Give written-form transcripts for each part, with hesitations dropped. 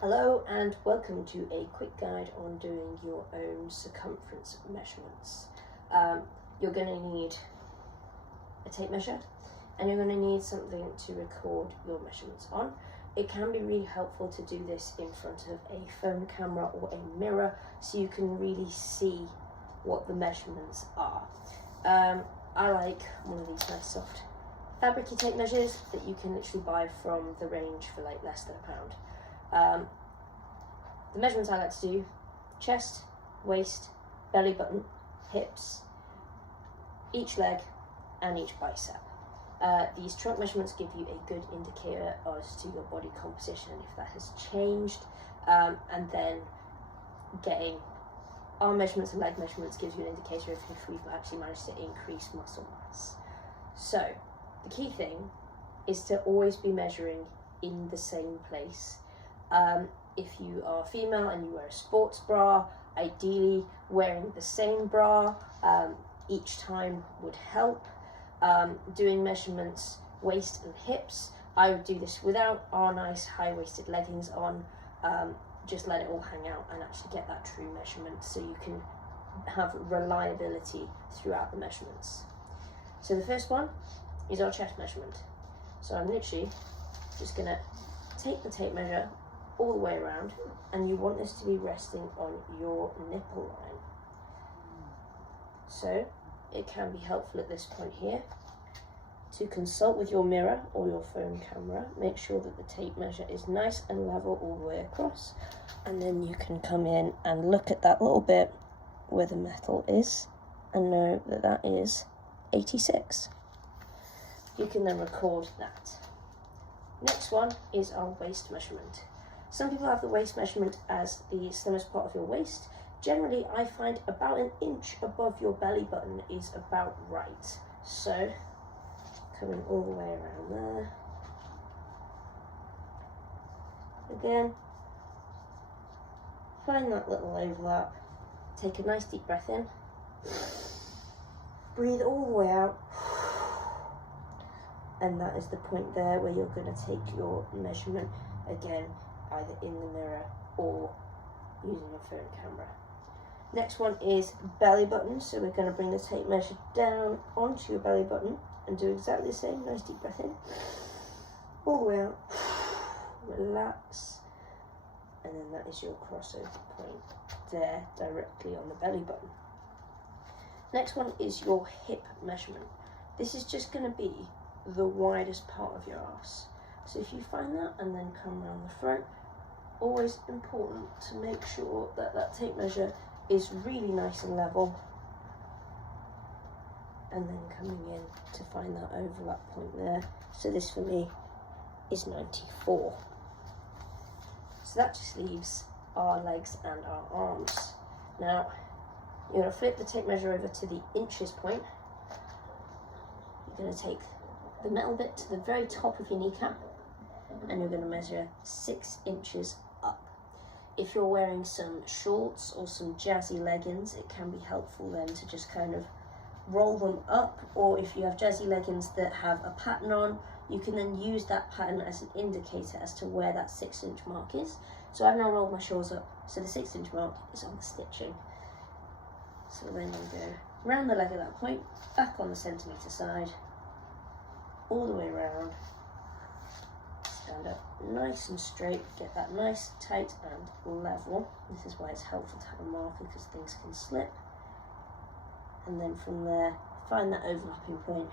Hello and welcome to a quick guide on doing your own circumference measurements. You're going to need a tape measure and you're going to need something to record your measurements on. It can be really helpful to do this in front of a phone camera or a mirror so you can really see what the measurements are. I like one of these nice soft fabricy tape measures that you can literally buy from the range for like less than £1. The measurements I like to do: chest, waist, belly button, hips, each leg and each bicep. These trunk measurements give you a good indicator as to your body composition, if that has changed, and then getting arm measurements and leg measurements gives you an indicator of if we've actually managed to increase muscle mass. So the key thing is to always be measuring in the same place. If you are female and you wear a sports bra, ideally wearing the same bra each time would help. Doing measurements waist and hips, I would do this without our nice high-waisted leggings on. Just let it all hang out and actually get that true measurement so you can have reliability throughout the measurements. So the first one is our chest measurement. So I'm literally just going to take the tape measure all the way around, and you want this to be resting on your nipple line. So it can be helpful at this point here to consult with your mirror or your phone camera. Make sure that the tape measure is nice and level all the way across, and then you can come in and look at that little bit where the metal is and know that that is 86. You can then record that. Next one is our waist measurement. Some people have the waist measurement as the slimmest part of your waist. Generally, I find about an inch above your belly button is about right. So, coming all the way around there. Again, find that little overlap. Take a nice deep breath in. Breathe all the way out. And that is the point there where you're going to take your measurement again, either in the mirror or using a phone camera. Next one is belly button. So we're going to bring the tape measure down onto your belly button and do exactly the same. Nice deep breath in, all the way out, relax, and then that is your crossover point there, directly on the belly button. Next one is your hip measurement. This is just going to be the widest part of your ass. So if you find that and then come around the front, always important to make sure that that tape measure is really nice and level, and then coming in to find that overlap point there. So this for me is 94. So that just leaves our legs and our arms. Now you're going to flip the tape measure over to the inches point. You're going to take the metal bit to the very top of your kneecap, and you're going to measure 6 inches up. If you're wearing some shorts or some jazzy leggings, it can be helpful then to just kind of roll them up, or if you have jazzy leggings that have a pattern on, you can then use that pattern as an indicator as to where that 6-inch mark is. So I've now rolled my shorts up, so the 6-inch mark is on the stitching. So then you go round the leg at that point, back on the centimetre side, all the way around, stand up nice and straight, get that nice, tight and level. This is why it's helpful to have a marker, because things can slip. And then from there, find that overlapping point,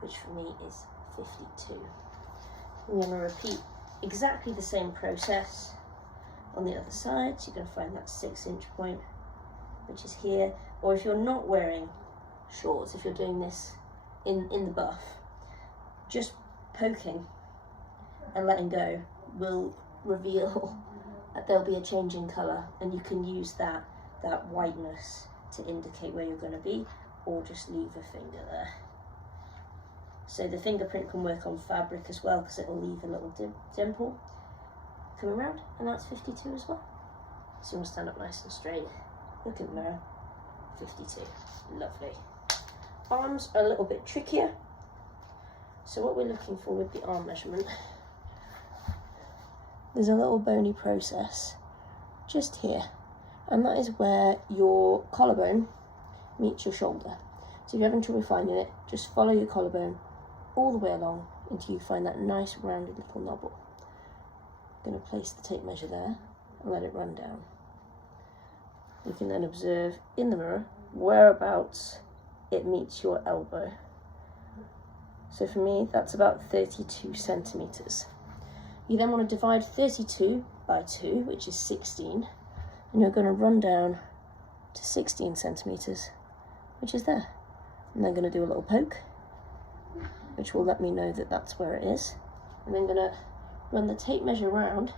which for me is 52. I'm going to repeat exactly the same process on the other side. So you're going to find that 6-inch point, which is here. Or if you're not wearing shorts, if you're doing this in the buff, just poking and letting go will reveal that there'll be a change in colour, and you can use that whiteness to indicate where you're going to be, or just leave a finger there. So the fingerprint can work on fabric as well, because it'll leave a little dimple. Coming around, and that's 52 as well. So we'll stand up nice and straight, look at the mirror, 52, lovely. Arms are a little bit trickier. So what we're looking for with the arm measurement there's a little bony process just here, and that is where your collarbone meets your shoulder. So if you're having trouble finding it, just follow your collarbone all the way along until you find that nice rounded little knobble. I'm going to place the tape measure there and let it run down. You can then observe in the mirror whereabouts it meets your elbow. So for me, that's about 32 centimetres. You then want to divide 32 by 2, which is 16, and you're going to run down to 16 centimetres, which is there. And then going to do a little poke, which will let me know that that's where it is. And then going to run the tape measure around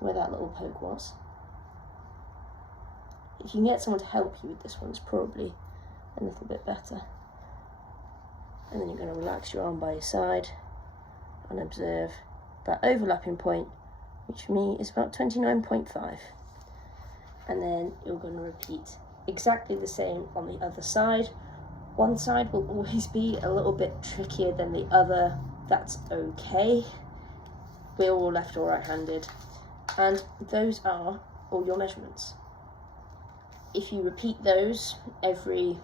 where that little poke was. If you can get someone to help you with this one, it's probably a little bit better. And then you're going to relax your arm by your side and observe that overlapping point, which for me is about 29.5. And then you're going to repeat exactly the same on the other side. One side will always be a little bit trickier than the other. That's okay. We're all left or right-handed. And those are all your measurements. If you repeat those every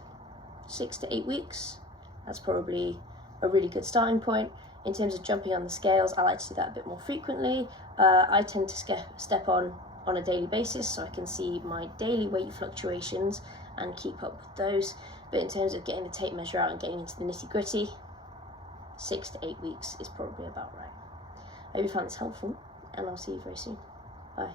6 to 8 weeks, that's probably a really good starting point. In terms of jumping on the scales, I like to do that a bit more frequently. I tend to step on a daily basis so I can see my daily weight fluctuations and keep up with those. But in terms of getting the tape measure out and getting into the nitty gritty, 6 to 8 weeks is probably about right. I hope you found this helpful, and I'll see you very soon. Bye.